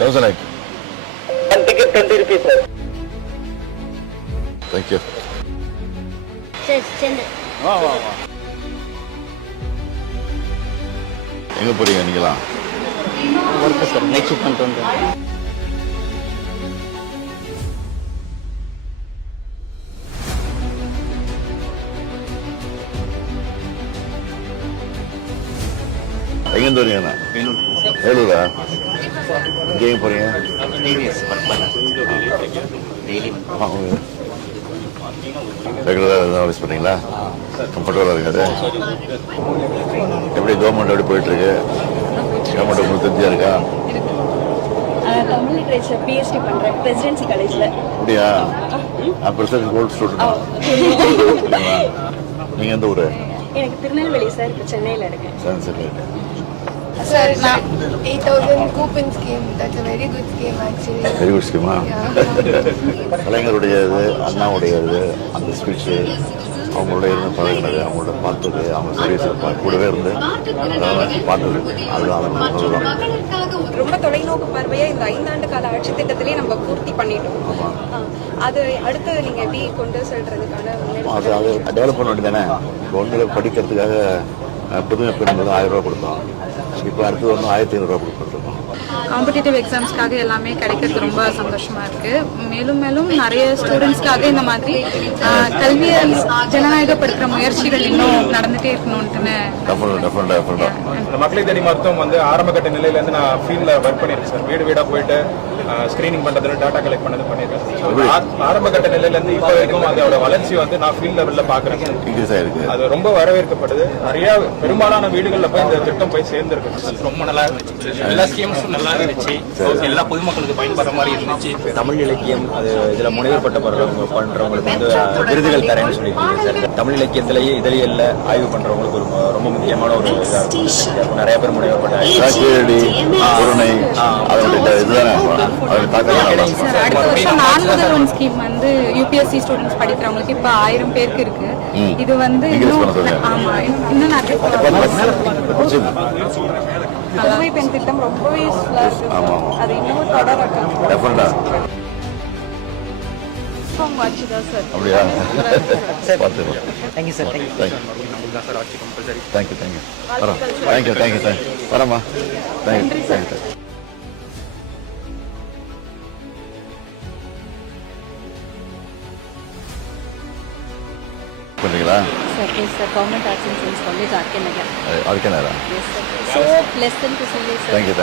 1000 ஆயிடுச்சு. One ticket 20 rupees, sir. Thank you. சரி சென்று வா வா வா. எங்கே போறீங்க நீங்களாம்? ஒர்க்கு சார் நைட் ஷிஃப்ட் பண்ணிட்டு வந்தேன். எங்கேருந்து வரீங்கண்ணா? வேலூரா? இங்கே எங்கே போறீங்க? ரெகுலராக எதுவும் ஆஃபீஸ் பண்ணீங்களா? கம்ஃபர்டபுளாக இருக்காது? எப்படி கவர்மெண்ட் எப்படி போயிட்டுருக்கு? கவர்மெண்ட் உங்களுக்கு தெரிஞ்சா இருக்கா? தமிழ் லிட்ரேச்சர் பிஎஸ்டி பண்ணுறேன் பிரசிடென்சி காலேஜில். அப்படியா? நான் பிரசிடென்ட் கோல்டு ஸ்டூடெண்ட். நீங்கள் எந்த ஊர்? எனக்கு திருநெல்வேலி சார், இப்போ சென்னையில் இருக்கேன். சரி சரி. Sir, 8,000 coupon scheme. That's a very good scheme actually. Very good schema? Yeah. கலைஞருடைய இது, அண்ணாவுடைய இது, அந்த ஸ்பீச்சு, அவங்களோட இருந்து பழகினது, அவங்களோட பார்த்தது, அவங்க சர்வீஸில் கூடவே இருந்து பார்த்தது, அதுதான். ரொம்ப தொலைநோக்கு பார்வையை இந்த 5 ஆண்டு கால ஆட்சி திட்டத்திலேயே நம்ம பூர்த்தி பண்ணிட்டோம். அது அடுத்து நீங்க எப்படி கொண்டு செல்றதுக்கான அது டெவலப் பண்ண வேண்டியதானே. இப்போ ஒன்று படிக்கிறதுக்காக புதுமை பெண் 1000 ரூபா கொடுத்தோம். இப்போ அடுத்தது வந்து 1500 ரூபா கொடுத்துருக்கோம். காம்படிட்டிவ் எக்ஸாம்ஸ்க்காக எல்லாமே கிடைக்கிறது ரொம்ப சந்தோஷமா இருக்கு. மேலும் மேலும் நிறைய ஸ்டூடெண்ட்ஸ்க்காக இந்த மாதிரி கல்வியை ஜனநாயகப்படுத்துற முயற்சிகள் இன்னும் நடந்துட்டே இருக்கணும்னு. இந்த மக்களை தேடி மருத்துவம் வந்து ஆரம்ப கட்ட நிலையில இருந்து நான் ஃபீல்ட்ல ஒர்க் பண்ணிருக்கேன் சார். வீடு வீடா போயிட்டு ஸ்கிரீனிங் பண்றதுல டேட்டா கலெக்ட் பண்ணது பண்ணிருக்கேன். ஆரம்ப கட்ட நிலையில இருந்து இப்போ வரைக்கும் அதோட வளர்ச்சி வந்து நான் ஃபீல்ட் லெவல்ல பாக்குறேன். அது ரொம்ப வரவேற்கப்படுது. நிறைய பெரும்பாலான வீடுகள்ல போய் இந்த திட்டம் போய் சேர்ந்திருக்கு. ரொம்ப நல்லா இருந்துச்சு. எல்லா ஸ்கீம்ஸும் நல்லா இருந்துச்சு. எல்லா பொதுமக்களுக்கு பயன்படுற மாதிரி இருந்துச்சு. தமிழ் இலக்கியம் அது இதுல முனைவர் பட்ட பண்றவங்களுக்கு வந்து விருதுகள் தரேன்னு சொல்லியிருக்கீங்க சார். தமிழ் இலக்கியத்திலேயே இதழியல்ல ஆய்வு பண்றவங்களுக்கு ஒரு ரொம்ப முக்கியமான ஒரு இதா இருக்கும். நிறைய பேர் முனைவர் பட்ட அடுத்த வருஷம் நான் முதல்வன் ஸ்கீம் வந்து யூபிஎஸ்சி ஸ்டூடெண்ட்ஸ் படிக்கிறவங்களுக்கு இப்ப 1000 பேருக்கு இருக்கு. இது வந்து ஆமா இன்னும் நிறைய புதுமை பெண் திட்டம் ரொம்பவே யூஸ்ஃபுல்லா இருக்கு. அது இன்னமும் தொடரட்டும். வாட்சிதான் சார். அப்படியா? Thank you, sir. Thank you. Thank you. வரமா? தேங்க்யூ. பண்ணுறீங்களா? Sir yes sir, government arts and science college RK Nagar. RK நகரா? Yes sir. So pleasant to see sir. Thank you.